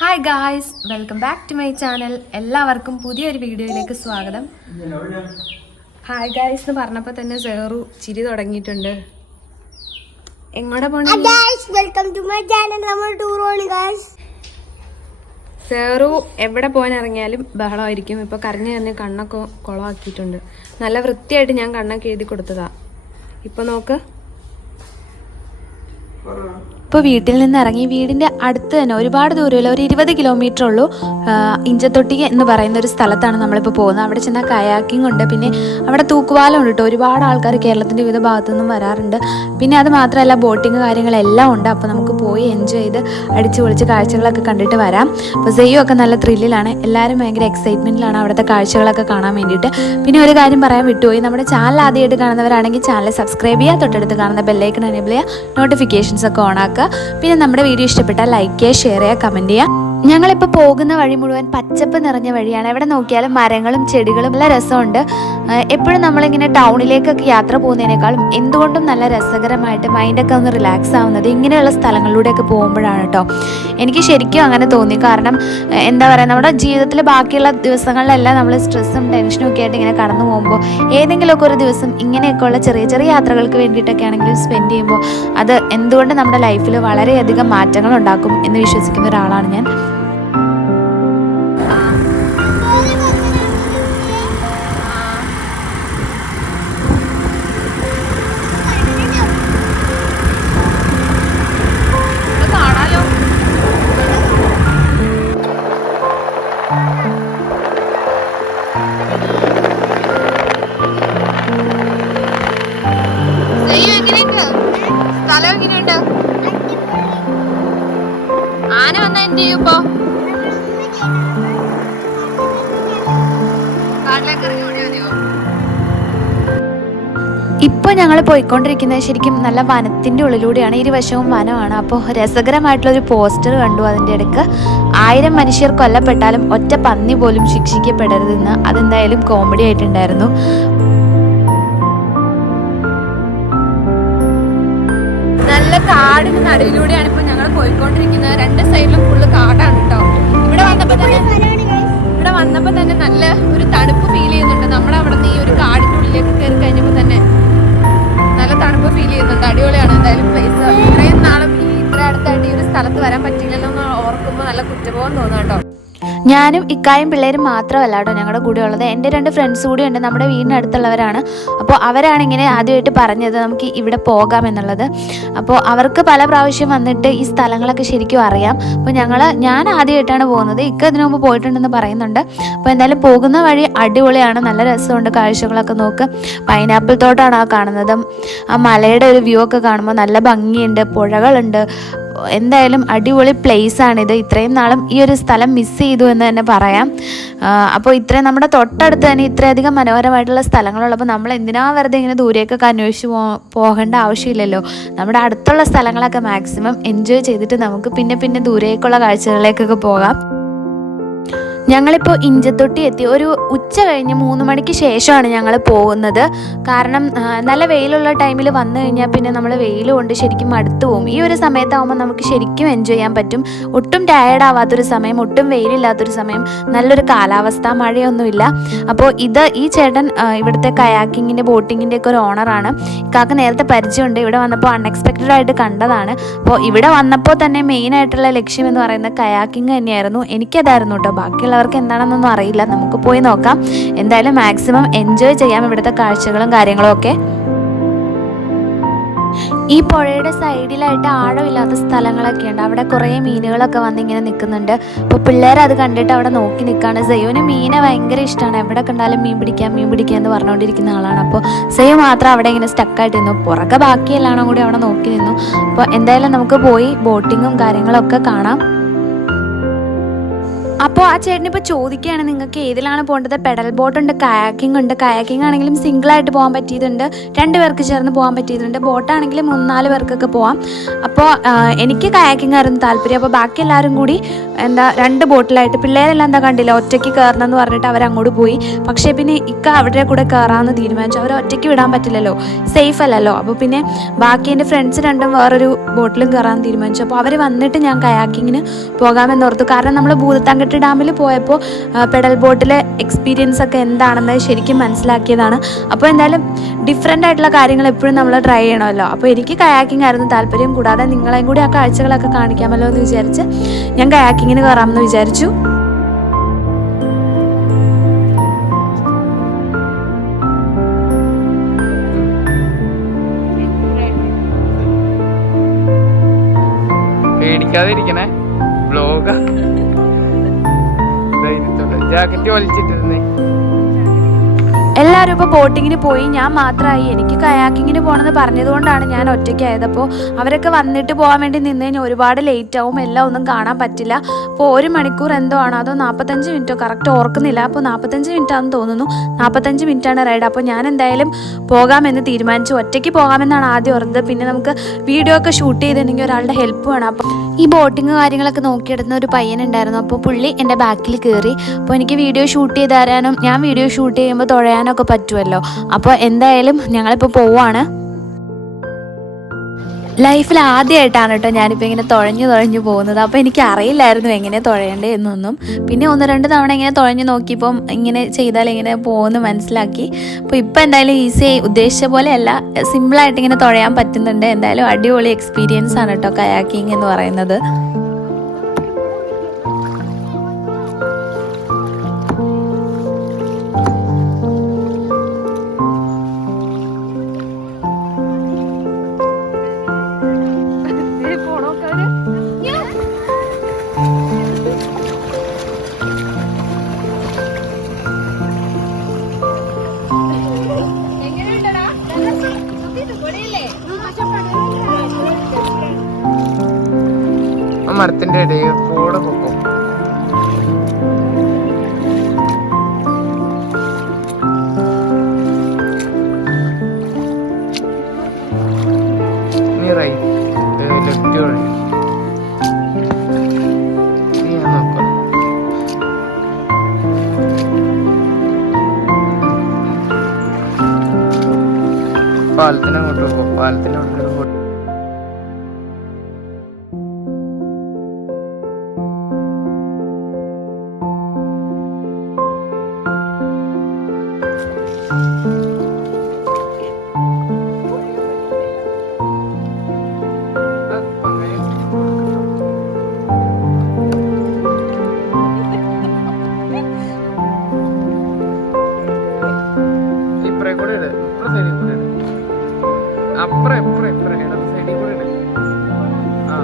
Hi guys, welcome back to my channel. എല്ലാവർക്കും പുതിയൊരു വീഡിയോയിലേക്ക് സ്വാഗതം. ഹായ് ഗായ്സ് എന്ന് പറഞ്ഞപ്പോൾ തന്നെ സേറു ചിരി തുടങ്ങിയിട്ടുണ്ട്. എങ്ങോട്ടാ പോണേ? സേറു എവിടെ പോകാൻ ഇറങ്ങിയാലും ബഹളമായിരിക്കും. ഇപ്പൊ കരഞ്ഞു തന്നെ കണ്ണൊക്കെ കുളമാക്കിയിട്ടുണ്ട്. നല്ല വൃത്തിയായിട്ട് ഞാൻ കണ്ണൊക്കെ എഴുതി കൊടുത്തതാ. ഇപ്പൊ നോക്ക്. ഇപ്പോൾ വീട്ടിൽ നിന്ന് ഇറങ്ങി വീടിൻ്റെ അടുത്ത് തന്നെ ഒരുപാട് ദൂരമില്ല, ഒരു 20 കിലോമീറ്റർ ഉള്ളൂ. ഇഞ്ചത്തൊട്ടി എന്ന് പറയുന്ന ഒരു സ്ഥലത്താണ് നമ്മളിപ്പോൾ പോകുന്നത്. അവിടെ ചെന്നാൽ കയാക്കിംഗ് ഉണ്ട്, പിന്നെ അവിടെ തൂക്കുപാലം ഉണ്ട് കേട്ടോ. ഒരുപാട് ആൾക്കാർ കേരളത്തിൻ്റെ വിവിധ ഭാഗത്തു നിന്നും വരാറുണ്ട്. പിന്നെ അത് മാത്രമല്ല ബോട്ടിങ് കാര്യങ്ങളെല്ലാം ഉണ്ട്. അപ്പോൾ നമുക്ക് പോയി എൻജോയ് ചെയ്ത് അടിച്ച് പൊളിച്ച് കാഴ്ചകളൊക്കെ കണ്ടിട്ട് വരാം. അപ്പോൾ സെയ്യും ഒക്കെ നല്ല ത്രില്ലിലാണ്. എല്ലാവരും ഭയങ്കര എക്സൈറ്റ്മെൻറ്റിലാണ് അവിടുത്തെ കാഴ്ചകളൊക്കെ കാണാൻ വേണ്ടിയിട്ട്. പിന്നെ ഒരു കാര്യം പറയാൻ വിട്ടുപോയി, നമ്മുടെ ചാനൽ ആദ്യമായിട്ട് കാണുന്നവരാണെങ്കിൽ ചാനൽ സബ്സ്ക്രൈബ് ചെയ്യുക, തൊട്ടടുത്ത് കാണുന്ന ബെല്ലൈക്കൺ എനേബിൾ ചെയ്യുക, നോട്ടിഫിക്കേഷൻസ് ഒക്കെ ഓൺ ആക്കുക. പിന്നെ നമ്മുടെ വീഡിയോ ഇഷ്ടപ്പെട്ടാൽ ലൈക്ക് ചെയ്യുക, ഷെയർ ചെയ്യുക, കമൻറ്റ് ചെയ്യുക. ഞങ്ങളിപ്പോൾ പോകുന്ന വഴി മുഴുവൻ പച്ചപ്പ് നിറഞ്ഞ വഴിയാണ്. എവിടെ നോക്കിയാലും മരങ്ങളും ചെടികളും നല്ല രസമുണ്ട്. എപ്പോഴും നമ്മളിങ്ങനെ ടൗണിലേക്കൊക്കെ യാത്ര പോകുന്നതിനേക്കാളും എന്തുകൊണ്ടും നല്ല രസകരമായിട്ട് മൈൻഡൊക്കെ ഒന്ന് റിലാക്സ് ആവുന്നത് ഇങ്ങനെയുള്ള സ്ഥലങ്ങളിലൂടെയൊക്കെ പോകുമ്പോഴാണ് കേട്ടോ. എനിക്ക് ശരിക്കും അങ്ങനെ തോന്നി. കാരണം എന്താ പറയുക, നമ്മുടെ ജീവിതത്തിൽ ബാക്കിയുള്ള ദിവസങ്ങളിലെല്ലാം നമ്മൾ സ്ട്രെസ്സും ടെൻഷനും ഒക്കെ ആയിട്ട് ഇങ്ങനെ കടന്നു പോകുമ്പോൾ ഏതെങ്കിലുമൊക്കെ ഒരു ദിവസം ഇങ്ങനെയൊക്കെയുള്ള ചെറിയ ചെറിയ യാത്രകൾക്ക് വേണ്ടിയിട്ടൊക്കെ ആണെങ്കിലും സ്പെൻഡ് ചെയ്യുമ്പോൾ അത് എന്തുകൊണ്ട് നമ്മുടെ ലൈഫിൽ വളരെയധികം മാറ്റങ്ങൾ ഉണ്ടാക്കും എന്ന് വിശ്വസിക്കുന്ന ഒരാളാണ് ഞാൻ. സ്ഥലം എങ്ങനെയുണ്ട്? ആന വന്ന എന്ത് ചെയ്യും ഇപ്പൊ? കാട്ടിലേക്ക് ഇറങ്ങി ഓടി മതിയോ? ഇപ്പോൾ ഞങ്ങൾ പോയിക്കൊണ്ടിരിക്കുന്നത് ശരിക്കും നല്ല വനത്തിൻ്റെ ഉള്ളിലൂടെയാണ്. ഇരുവശവും വനമാണ്. അപ്പോൾ രസകരമായിട്ടുള്ളൊരു പോസ്റ്റർ കണ്ടു. അതിൻ്റെ ഇടയ്ക്ക് 1000 മനുഷ്യർ കൊല്ലപ്പെട്ടാലും ഒറ്റ പന്നി പോലും ശിക്ഷിക്കപ്പെടരുതെന്ന്. അതെന്തായാലും കോമഡി ആയിട്ടുണ്ടായിരുന്നു. നല്ല കാടിന് നടുവിലൂടെയാണ് ഇപ്പൊ ഞങ്ങൾ പോയിക്കൊണ്ടിരിക്കുന്നത്. രണ്ട് സൈഡിലും ഫുള്ള് കാടാണ് കേട്ടോ. ഇവിടെ വന്നപ്പോ തന്നെ നല്ല ഒരു തണുപ്പ് ഫീൽ ചെയ്യുന്നുണ്ട്. നമ്മുടെ അവിടെ നിന്ന് ഈ ഒരു കാടിന്റെ ഉള്ളിലേക്ക് കയറി കഴിഞ്ഞപ്പോ തന്നെ നല്ല തണുപ്പ് ഫീൽ ചെയ്യുന്നുണ്ട്. അടിപൊളിയാണ് എന്തായാലും പ്ലേസ്. ഇത്രയും നാളും ഇത്ര അടുത്തായിട്ട് ഈ ഒരു സ്ഥലത്ത് വരാൻ പറ്റില്ലല്ലോ എന്ന് ഓർക്കുമ്പോൾ നല്ല കുറ്റബോധം തോന്നുന്നു കേട്ടോ. ഞാനും ഇക്കായും പിള്ളേരും മാത്രമല്ല കേട്ടോ ഞങ്ങളുടെ കൂടെ ഉള്ളത്. എൻ്റെ 2 ഫ്രണ്ട്സ് കൂടി ഉണ്ട്, നമ്മുടെ വീടിനടുത്തുള്ളവരാണ്. അപ്പോൾ അവരാണ് ഇങ്ങനെ ആദ്യമായിട്ട് പറഞ്ഞത് നമുക്ക് ഇവിടെ പോകാം എന്നുള്ളത്. അപ്പോൾ അവർക്ക് പല പ്രാവശ്യം വന്നിട്ട് ഈ സ്ഥലങ്ങളൊക്കെ ശരിക്കും അറിയാം. അപ്പോൾ ഞാൻ ആദ്യമായിട്ടാണ് പോകുന്നത്. ഇക്ക ഇതിനു മുമ്പ് പോയിട്ടുണ്ടെന്ന് പറയുന്നുണ്ട്. അപ്പോൾ എന്തായാലും പോകുന്ന വഴി അടിപൊളിയാണ്, നല്ല രസമുണ്ട്. കാഴ്ചകളൊക്കെ നോക്ക്. പൈനാപ്പിൾ തോട്ടമാണ് ആ കാണുന്നത്. ആ മലയുടെ ഒരു വ്യൂ ഒക്കെ കാണുമ്പോൾ നല്ല ഭംഗിയുണ്ട്, പുഴകളുണ്ട്. എന്തായാലും അടിപൊളി പ്ലേസ് ആണിത്. ഇത്രയും നാളും ഈ ഒരു സ്ഥലം മിസ് ചെയ്തു എന്ന് തന്നെ പറയാം. അപ്പോൾ ഇത്രയും നമ്മുടെ തൊട്ടടുത്ത് തന്നെ ഇത്രയധികം മനോഹരമായിട്ടുള്ള സ്ഥലങ്ങളുള്ളപ്പോൾ നമ്മൾ എന്തിനാ വെറുതെ ഇങ്ങനെ ദൂരേക്കൊക്കെ അന്വേഷിച്ച് പോകേണ്ട ആവശ്യമില്ലല്ലോ. നമ്മുടെ അടുത്തുള്ള സ്ഥലങ്ങളൊക്കെ മാക്സിമം എൻജോയ് ചെയ്തിട്ട് നമുക്ക് പിന്നെ ദൂരേക്കുള്ള കാഴ്ചകളിലേക്കൊക്കെ പോകാം. ഞങ്ങളിപ്പോൾ ഇഞ്ചത്തൊട്ടി എത്തി. ഒരു ഉച്ച കഴിഞ്ഞ് 3 മണിക്ക് ശേഷമാണ് ഞങ്ങൾ പോകുന്നത്. കാരണം നല്ല വെയിലുള്ള ടൈമിൽ വന്നു കഴിഞ്ഞാൽ പിന്നെ നമ്മൾ വെയിൽ കൊണ്ട് ശരിക്കും മടുത്തു പോകും. ഈ ഒരു സമയത്താകുമ്പോൾ നമുക്ക് ശരിക്കും എൻജോയ് ചെയ്യാൻ പറ്റും. ഒട്ടും ടയേർഡ് ആവാത്തൊരു സമയം, ഒട്ടും വെയിലില്ലാത്തൊരു സമയം, നല്ലൊരു കാലാവസ്ഥ, മഴയൊന്നുമില്ല. അപ്പോൾ ഈ ചേട്ടൻ ഇവിടുത്തെ കയാക്കിങ്ങിൻ്റെ ബോട്ടിങ്ങിൻ്റെ ഒക്കെ ഒരു ഓണറാണ്. ഇക്കാക്ക് നേരത്തെ പരിചയമുണ്ട്. ഇവിടെ വന്നപ്പോൾ അൺഎക്സ്പെക്റ്റഡ് ആയിട്ട് കണ്ടതാണ്. അപ്പോൾ ഇവിടെ വന്നപ്പോൾ തന്നെ മെയിനായിട്ടുള്ള ലക്ഷ്യം എന്ന് പറയുന്നത് കയാക്കിങ് തന്നെയായിരുന്നു. എനിക്കതായിരുന്നു കേട്ടോ. ബാക്കിയുള്ള അവർക്ക് എന്താണെന്നൊന്നും അറിയില്ല. നമുക്ക് പോയി നോക്കാം. എന്തായാലും മാക്സിമം എൻജോയ് ചെയ്യാം ഇവിടുത്തെ കാഴ്ചകളും കാര്യങ്ങളും ഒക്കെ. ഈ പുഴയുടെ സൈഡിലായിട്ട് ആഴമില്ലാത്ത സ്ഥലങ്ങളൊക്കെ ഉണ്ട്. അവിടെ കുറേ മീനുകളൊക്കെ വന്ന് ഇങ്ങനെ നിൽക്കുന്നുണ്ട്. അപ്പോൾ പിള്ളേർ അത് കണ്ടിട്ട് അവിടെ നോക്കി നിൽക്കുകയാണ്. സെയ്യുവിന് മീനെ ഭയങ്കര ഇഷ്ടമാണ്. എവിടെ കണ്ടാലും മീൻ പിടിക്കാം എന്ന് പറഞ്ഞുകൊണ്ടിരിക്കുന്ന ആളാണ്. അപ്പോൾ സെയ്യു മാത്രം അവിടെ ഇങ്ങനെ സ്റ്റക്കായിട്ട് നിന്നു. പുറകെ ബാക്കിയെല്ലാം കൂടി അവിടെ നോക്കി നിന്നു. അപ്പോൾ എന്തായാലും നമുക്ക് പോയി ബോട്ടിങ്ങും കാര്യങ്ങളൊക്കെ കാണാം. അപ്പോൾ ആ ചേട്ടനിപ്പോൾ ചോദിക്കുകയാണ് നിങ്ങൾക്ക് ഏതിലാണ് പോകേണ്ടത്. പെഡൽ ബോട്ടുണ്ട്, കയാക്കിംഗ് ഉണ്ട്. കയാക്കിംഗ് ആണെങ്കിലും സിംഗിളായിട്ട് പോകാൻ പറ്റിയതുണ്ട്, 2 പേർക്ക് ചേർന്ന് പോകാൻ പറ്റിയതുണ്ട്. ബോട്ടാണെങ്കിലും 3-4 പേർക്കൊക്കെ പോകാം. അപ്പോൾ എനിക്ക് കയാക്കിംഗ് ആയിരുന്നു താല്പര്യം. അപ്പോൾ ബാക്കി എല്ലാവരും കൂടി 2 ബോട്ടിലായിട്ട് പിള്ളേരെല്ലാം കണ്ടില്ല ഒറ്റയ്ക്ക് കയറണം എന്ന് പറഞ്ഞിട്ട് അവരങ്ങോട്ട് പോയി. പക്ഷേ പിന്നെ അവരുടെ കൂടെ കയറാമെന്ന് തീരുമാനിച്ചു. അവരെ ഒറ്റയ്ക്ക് വിടാൻ പറ്റില്ലല്ലോ, സേഫ് അല്ലല്ലോ. അപ്പോൾ പിന്നെ ബാക്കി എൻ്റെ ഫ്രണ്ട്സ് 2 വേറൊരു ബോട്ടിലും കയറാൻ തീരുമാനിച്ചു. അപ്പോൾ അവർ വന്നിട്ട് ഞാൻ കയാക്കിങ്ങിന് പോകാമെന്നോർത്തു. കാരണം നമ്മൾ ഭൂതത്താൻകെട്ട് ഡാമിൽ പോയപ്പോൾ പെഡൽ ബോട്ടിലെ എക്സ്പീരിയൻസ് ഒക്കെ എന്താണെന്ന് ശരിക്കും മനസ്സിലാക്കിയതാണ്. അപ്പോൾ എന്തായാലും ഡിഫറെൻ്റ് ആയിട്ടുള്ള കാര്യങ്ങൾ എപ്പോഴും നമ്മൾ ട്രൈ ചെയ്യണമല്ലോ. അപ്പോൾ എനിക്ക് കയാക്കിംഗ് ആയിരുന്നു താല്പര്യം. കൂടാതെ നിങ്ങളെയും കൂടി ആ കാഴ്ചകളൊക്കെ കാണിക്കാമല്ലോ എന്ന് വിചാരിച്ച് ഞാൻ കയാക്കിങ്ങിന് കയറാമെന്ന് വിചാരിച്ചു. പേടിക്കാതിരിക്കണേ, വ്ലോഗാ. ജാക്കറ്റ് വലിച്ചിട്ടിരുന്നേ. എല്ലാവരും ഇപ്പോൾ ബോട്ടിങ്ങിന് പോയി, ഞാൻ മാത്രമായി. എനിക്ക് കയാക്കിങ്ങിന് പോകണമെന്ന് പറഞ്ഞതുകൊണ്ടാണ് ഞാൻ ഒറ്റയ്ക്കായത്. അപ്പോൾ അവരൊക്കെ വന്നിട്ട് പോകാൻ വേണ്ടി നിന്ന് കഴിഞ്ഞാൽ ഒരുപാട് ലേറ്റ് ആവും, എല്ലാം ഒന്നും കാണാൻ പറ്റില്ല. അപ്പോൾ 1 മണിക്കൂർ എന്തോ ആണോ അതോ 45 മിനിറ്റോ കറക്റ്റ് ഓർക്കുന്നില്ല. അപ്പോൾ 45 മിനിറ്റാണെന്ന് തോന്നുന്നു. 45 മിനിറ്റാണ് റൈഡ്. അപ്പോൾ ഞാൻ എന്തായാലും പോകാമെന്ന് തീരുമാനിച്ചു. ഒറ്റയ്ക്ക് പോകാമെന്നാണ് ആദ്യം ഓർത്തത്. പിന്നെ നമുക്ക് വീഡിയോ ഒക്കെ ഷൂട്ട് ചെയ്തിട്ടുണ്ടെങ്കിൽ ഒരാളുടെ ഹെൽപ്പ് വേണം. അപ്പോൾ ഈ ബോട്ടിങ് കാര്യങ്ങളൊക്കെ നോക്കിയിടുന്ന ഒരു പയ്യനുണ്ടായിരുന്നു. അപ്പോൾ പുള്ളി എൻ്റെ ബാക്കിൽ കയറി. അപ്പോൾ എനിക്ക് വീഡിയോ ഷൂട്ട് ചെയ്ത് തരാനും ഞാൻ വീഡിയോ ഷൂട്ട് ചെയ്യുമ്പോൾ തുഴയാനൊക്കെ പറ്റുമല്ലോ. അപ്പോൾ എന്തായാലും ഞങ്ങളിപ്പോൾ പോവാണ്. ലൈഫിൽ ആദ്യമായിട്ടാണ് കേട്ടോ ഞാനിപ്പോൾ ഇങ്ങനെ തുഴഞ്ഞു പോകുന്നത്. അപ്പോൾ എനിക്ക് അറിയില്ലായിരുന്നു എങ്ങനെ തുഴയേണ്ടത് എന്നൊന്നും. പിന്നെ 1-2 തവണ ഇങ്ങനെ തുഴഞ്ഞു നോക്കിയപ്പം ഇങ്ങനെ ചെയ്താൽ ഇങ്ങനെ പോകുമെന്ന് മനസ്സിലാക്കി. അപ്പോൾ ഇപ്പോൾ എന്തായാലും ഈസിയായി, ഉദ്ദേശിച്ച പോലെയല്ല, സിമ്പിളായിട്ട് ഇങ്ങനെ തുഴയാൻ പറ്റുന്നുണ്ട്. എന്തായാലും അടിപൊളി എക്സ്പീരിയൻസ് ആണ് കേട്ടോ കയാക്കിംഗ് എന്ന് പറയുന്നത്. മരത്തിന്റെ ഇടയിൽ കൂടെ പൊക്കും. നീ റൈറ്റ് ലെഫ്റ്റ് വഴി ഞാൻ നോക്കാം. പാലത്തിനങ്ങോട്ട് പോകും. പാലത്തിനോട്ട് അപ്പുറം ഇടത് സൈഡിൽ കൂടെ ഇട്. ആ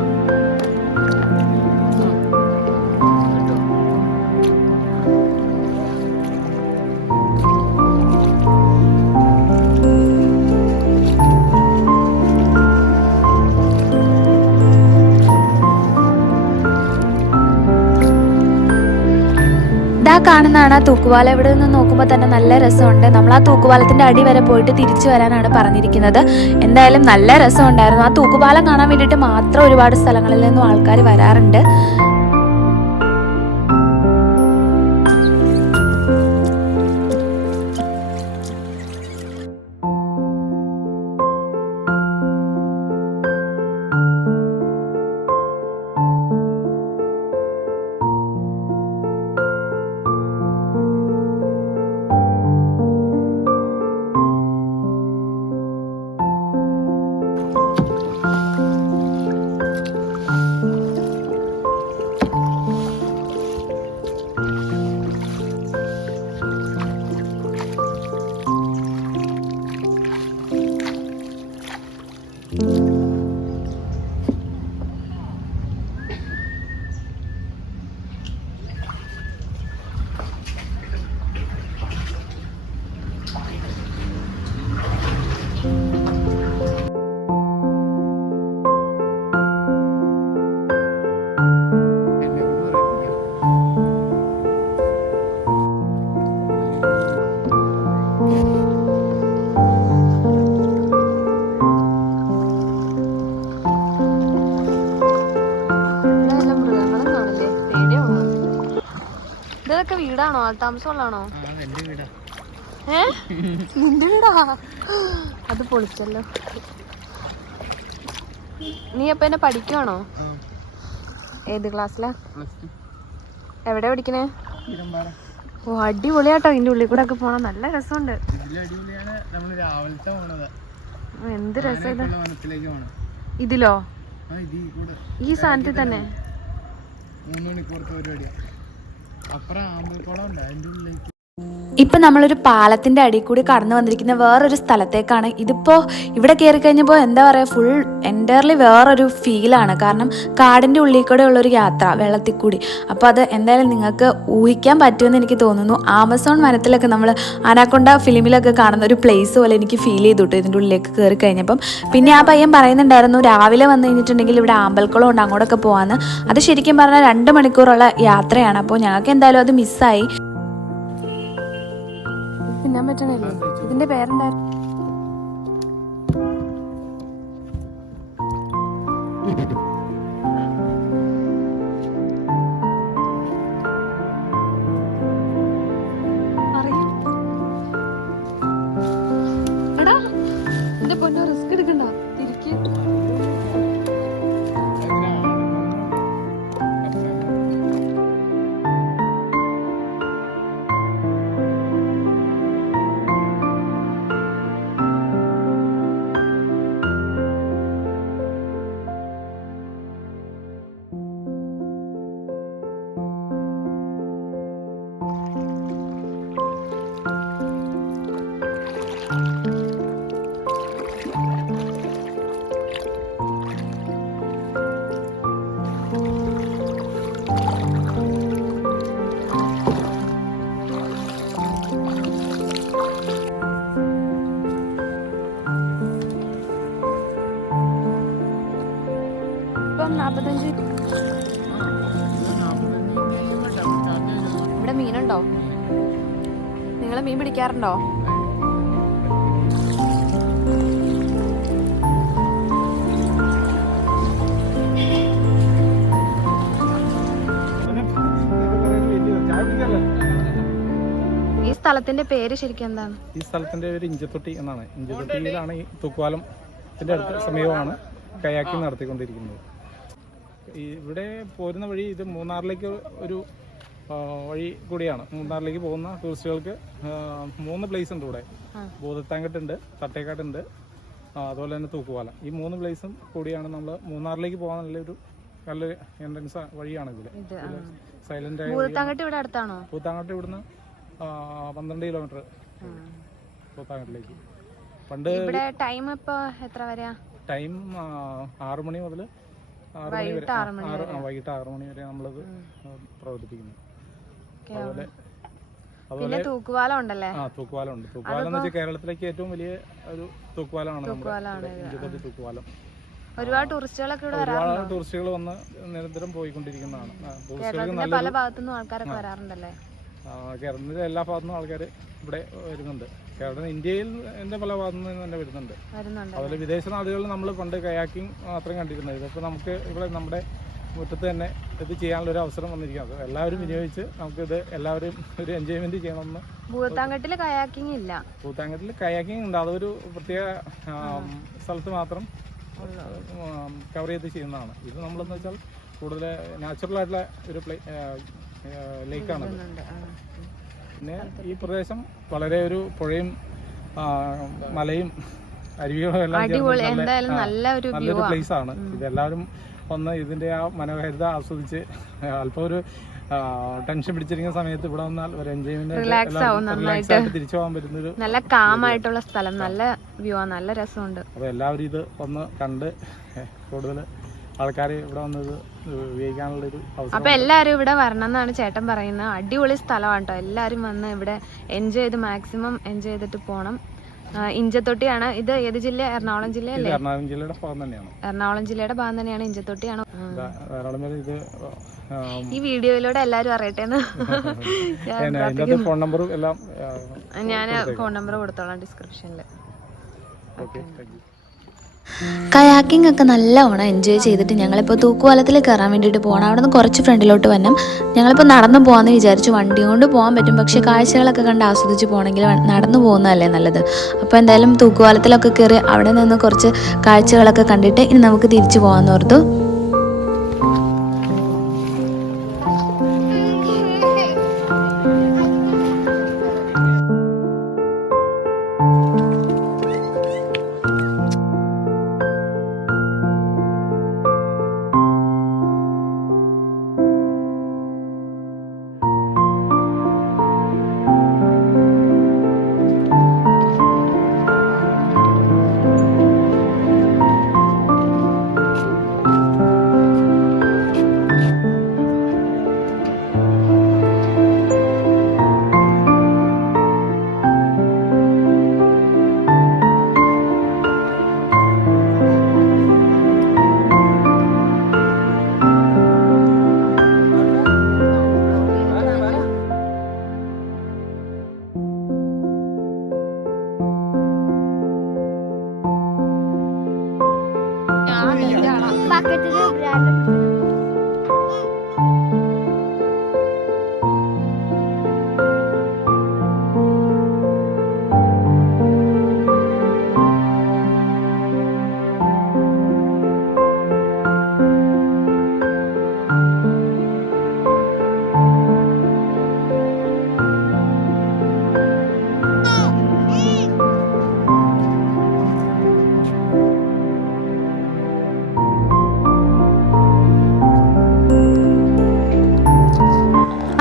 ഇതാ കാണുന്നതാണ് ആ തൂക്കുപാലം. ഇവിടെ നിന്ന് നോക്കുമ്പോൾ തന്നെ നല്ല രസമുണ്ട്. നമ്മൾ ആ തൂക്കുപാലത്തിൻ്റെ അടി വരെ പോയിട്ട് തിരിച്ചു വരാനാണ് പറഞ്ഞിരിക്കുന്നത്. എന്തായാലും നല്ല രസമുണ്ടായിരുന്നു. ആ തൂക്കുപാലം കാണാൻ വേണ്ടിയിട്ട് മാത്രം ഒരുപാട് സ്ഥലങ്ങളിൽ നിന്നും ആൾക്കാർ വരാറുണ്ട്. നിന്റെതൊക്കെ വീടാണോ? ആൾതാമസമുള്ളതാണോ? എന്റെ വീടാ. നിന്റെ വീടാ? അത് പൊളിച്ചല്ലോ. നീ അപ്പൊ എന്നെ പഠിക്കുവാണോ? ഏത് ക്ലാസ്സിലാ? എവിടെ പഠിക്കണേ? ഓ അടിപൊളിയാട്ടോ. ഇതിന്റെ ഉള്ളിൽ കൂടെ ഒക്കെ പോണം. നല്ല രസമുണ്ട്. എന്ത് രസം. ഇതിലോ? ഈ സാധനത്തിൽ തന്നെ 3 മണിക്കൂറത്തെ പരിപാടിയാ. അപ്പുറം ആമ്പൽക്കുളം ഉണ്ട്, അതിന്റെ ഉള്ളിലേക്ക്. ഇപ്പം നമ്മളൊരു പാലത്തിൻ്റെ അടിയിൽ കൂടി കടന്നു വന്നിരിക്കുന്ന വേറൊരു സ്ഥലത്തേക്കാണ്. ഇതിപ്പോൾ ഇവിടെ കയറി കഴിഞ്ഞപ്പോൾ എന്താ പറയുക, ഫുൾ എൻറ്റയർലി വേറൊരു ഫീലാണ്. കാരണം കാടിൻ്റെ ഉള്ളിൽ കൂടെ ഉള്ളൊരു യാത്ര വെള്ളത്തിൽ കൂടി. അപ്പോൾ അത് എന്തായാലും നിങ്ങൾക്ക് ഊഹിക്കാൻ പറ്റുമെന്ന് എനിക്ക് തോന്നുന്നു. ആമസോൺ വനത്തിലൊക്കെ നമ്മൾ അനാക്കൊണ്ട ഫിലിമിലൊക്കെ കാണുന്ന ഒരു പ്ലേസ് പോലെ എനിക്ക് ഫീൽ ചെയ്തു കേട്ടോ ഇതിൻ്റെ ഉള്ളിലേക്ക് കയറി കഴിഞ്ഞപ്പം. പിന്നെ ആ പയ്യൻ പറയുന്നുണ്ടായിരുന്നു രാവിലെ വന്നു കഴിഞ്ഞിട്ടുണ്ടെങ്കിൽ ഇവിടെ ആമ്പൽക്കുളം ഉണ്ട്, അങ്ങോട്ടൊക്കെ പോകാമെന്ന്. അത് ശരിക്കും പറഞ്ഞാൽ 2 മണിക്കൂറുള്ള യാത്രയാണ്. അപ്പോൾ ഞങ്ങൾക്ക് എന്തായാലും അത് മിസ്സായി. തിന്നാൻ പറ്റണില്ലേ? ഇതിന്റെ പേരെന്തായിരുന്നു? എടാ എന്റെ പൊന്നോ, റിസ്ക് എടുക്കണ്ട, തിരിക്ക്. ഇവിടെ മീനുണ്ടോ? നിങ്ങള് മീൻ പിടിക്കാറുണ്ടോ? ഈ സ്ഥലത്തിന്റെ പേര് ശരിക്കും എന്താണ്? ഈ സ്ഥലത്തിന്റെ പേര് ഇഞ്ചത്തൊട്ടി എന്നാണ്. ഇഞ്ചത്തൊട്ടിയിലാണ് ഈ തൂക്കുപാലത്തിന്റെ അടുത്ത സമീപമാണ് കയാക്കിംഗ് നടത്തിക്കൊണ്ടിരിക്കുന്നത്. ഇവിടെ പോരുന്ന വഴി ഇത് മൂന്നാറിലേക്ക് ഒരു വഴി കൂടിയാണ്. മൂന്നാറിലേക്ക് പോകുന്ന ടൂറിസ്റ്റുകൾക്ക് 3 പ്ലേസ് ഉണ്ട് ഇവിടെ. ഭൂതത്താങ്കട്ടുണ്ട്, തട്ടേക്കാട്ടുണ്ട്, അതുപോലെ തന്നെ തൂക്കുപാലം. ഈ 3 പ്ലേസും കൂടിയാണ് നമ്മൾ മൂന്നാറിലേക്ക് പോകാൻ നല്ലൊരു എൻട്രൻസ് വഴിയാണ് ഇതില്. സൈലന്റ് ആയ ഇവിടെ അടുത്താണോ? ഭൂത്താങ്കട്ട് ഇവിടുന്ന് 12 കിലോമീറ്റർ ഭൂത്താങ്കട്ടിലേക്ക്. പണ്ട് ടൈം എത്ര വരെയാ? ടൈം 6 മണി മുതൽ 6 മണി വരെ, വൈകിട്ട് 6 മണി വരെ നമ്മളത് പ്രവർത്തിപ്പിക്കുന്നു. അതുപോലെ തൂക്കുപാലം ഉണ്ടല്ലേ? തൂക്കുപാലം ഉണ്ട്. തൂക്കുപാലം എന്ന് വെച്ചാൽ കേരളത്തിലേക്ക് ഏറ്റവും വലിയ ഒരു തൂക്കുപാലമാണ് ഇഞ്ചത്തൊട്ടി തൂക്കുപാലം. ഒരുപാട് ടൂറിസ്റ്റുകളൊക്കെ ഒരുപാട് ടൂറിസ്റ്റുകൾ വന്ന് നിരന്തരം പോയിക്കൊണ്ടിരിക്കുന്നതാണ്. ടൂറിസ്റ്റുകൾക്ക് പല ഭാഗത്തുനിന്നും ആൾക്കാരൊക്കെ വരാറുണ്ടല്ലേ? കേരളത്തിലെ എല്ലാ ഭാഗത്തുനിന്നും ആൾക്കാർ ഇവിടെ വരുന്നുണ്ട്. കേരളം ഇന്ത്യയിൽ പല ഭാഗത്തുനിന്ന് തന്നെ വരുന്നുണ്ട്. അതുപോലെ വിദേശ നാടുകളിൽ നമ്മൾ പണ്ട് കയാക്കിംഗ് മാത്രം കണ്ടിരുന്നത്. ഇതിപ്പോൾ നമുക്ക് ഇവിടെ നമ്മുടെ മുറ്റത്ത് തന്നെ ഇത് ചെയ്യാനുള്ള ഒരു അവസരം വന്നിരിക്കുന്നത്. എല്ലാവരും വിനിയോഗിച്ച് നമുക്കിത് എല്ലാവരും ഒരു എൻജോയ്മെന്റ് ചെയ്യണമെന്ന്. ഭൂത്താങ്കട്ടിൽ കയാക്കിംഗ് ഇല്ല. ഭൂത്താങ്കട്ടിൽ കയാക്കിംഗ് ഉണ്ട്. അതൊരു പ്രത്യേക സ്ഥലത്ത് മാത്രം കവർ ചെയ്ത് ചെയ്യുന്നതാണ്. ഇത് നമ്മളെന്ന് വെച്ചാൽ കൂടുതൽ നാച്ചുറൽ ആയിട്ടുള്ള ഒരു ലേക്കാണ്. പിന്നെ ഈ പ്രദേശം വളരെ ഒരു പുഴയും മലയും അരുവികളും എല്ലാം നല്ലൊരു പ്ലേസ് ആണ്. ഇതെല്ലാവരും ഒന്ന് ഇതിന്റെ ആ മനോഹാരിത ആസ്വദിച്ച് അല്പം ഒരു ടെൻഷൻ പിടിച്ചിരിക്കുന്ന സമയത്ത് ഇവിടെ വന്നാൽ ഒരു എൻജോയ്മെന്റ് റിലാക്സ് ആയിട്ട് തിരിച്ചു പോകാൻ പറ്റുന്നൊരു നല്ല കാമായിട്ടുള്ള സ്ഥലം, നല്ല വ്യൂ, നല്ല രസമുണ്ട്. അപ്പൊ എല്ലാവരും ഇത് ഒന്ന് കണ്ട് കൂടുതൽ ആൾക്കാർ ഇവിടെ വന്നത് ഉപയോഗിക്കാനുള്ള ഒരു അവസരം. അപ്പൊ എല്ലാരും ഇവിടെ വരണം എന്നാണ് ചേട്ടൻ പറയുന്നത്. അടിപൊളി സ്ഥലമാണ് കേട്ടോ. എല്ലാരും വന്ന് ഇവിടെ എൻജോയ് ചെയ്ത് മാക്സിമം എൻജോയ് ചെയ്തിട്ട് പോണം. ഇഞ്ചത്തൊട്ടിയാണ് ഇത്. ഏത് ജില്ല? എറണാകുളം ജില്ലയല്ലേ? എറണാകുളം ജില്ലയുടെ ഭാഗം തന്നെയാണ്. എറണാകുളം ജില്ലയുടെ ഭാഗം തന്നെയാണ് ഇഞ്ചത്തൊട്ടിയാണ്. ഇത് ഈ വീഡിയോയിലൂടെ എല്ലാരും അറിയട്ടെന്ന് ഫോൺ നമ്പറും എല്ലാം ഞാൻ ഫോൺ നമ്പർ കൊടുത്തോളാം ഡിസ്ക്രിപ്ഷനിൽ. Okay, thank you. കയാക്കിംഗ് ഒക്കെ നല്ലവണ്ണം എൻജോയ് ചെയ്തിട്ട് ഞങ്ങളിപ്പോൾ തൂക്കുപാലത്തിൽ കയറാൻ വേണ്ടിയിട്ട് പോകണം. അവിടെ നിന്ന് കുറച്ച് ഫ്രണ്ടിലോട്ട് വന്നം. ഞങ്ങളിപ്പോൾ നടന്നു പോകാമെന്ന് വിചാരിച്ചു. വണ്ടി കൊണ്ട് പോകാൻ പറ്റും, പക്ഷേ കാഴ്ചകളൊക്കെ കണ്ട് ആസ്വദിച്ച് പോകണമെങ്കിൽ നടന്നു പോകുന്നതല്ലേ നല്ലത്. അപ്പോൾ എന്തായാലും തൂക്കുപാലത്തിലൊക്കെ കയറി അവിടെ നിന്ന് കുറച്ച് കാഴ്ചകളൊക്കെ കണ്ടിട്ട് ഇനി നമുക്ക് തിരിച്ചു പോകാമെന്ന് ഓർത്തു.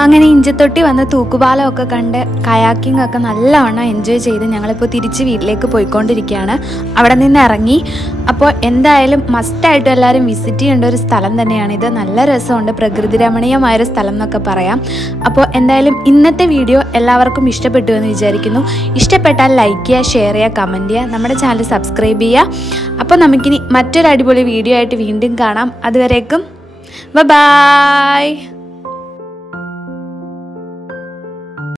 അങ്ങനെ ഇഞ്ചത്തൊട്ടി വന്ന് തൂക്കുപാലമൊക്കെ കണ്ട് കയാക്കിംഗ് ഒക്കെ നല്ലവണ്ണം എൻജോയ് ചെയ്ത് ഞങ്ങളിപ്പോൾ തിരിച്ച് വീട്ടിലേക്ക് പോയിക്കൊണ്ടിരിക്കുകയാണ്. അവിടെ നിന്ന് ഇറങ്ങി. അപ്പോൾ എന്തായാലും മസ്റ്റായിട്ടും എല്ലാവരും വിസിറ്റ് ചെയ്യേണ്ട ഒരു സ്ഥലം തന്നെയാണിത്. നല്ല രസമുണ്ട്, പ്രകൃതി രമണീയമായൊരു സ്ഥലം എന്നൊക്കെ പറയാം. അപ്പോൾ എന്തായാലും ഇന്നത്തെ വീഡിയോ എല്ലാവർക്കും ഇഷ്ടപ്പെട്ടു എന്ന് വിചാരിക്കുന്നു. ഇഷ്ടപ്പെട്ടാൽ ലൈക്ക് ചെയ്യുക, ഷെയർ ചെയ്യുക, കമൻറ്റ് ചെയ്യുക, നമ്മുടെ ചാനൽ സബ്സ്ക്രൈബ് ചെയ്യുക. അപ്പോൾ നമുക്കിനി മറ്റൊരു അടിപൊളി വീഡിയോ ആയിട്ട് വീണ്ടും കാണാം. അതുവരേക്കും ബൈ.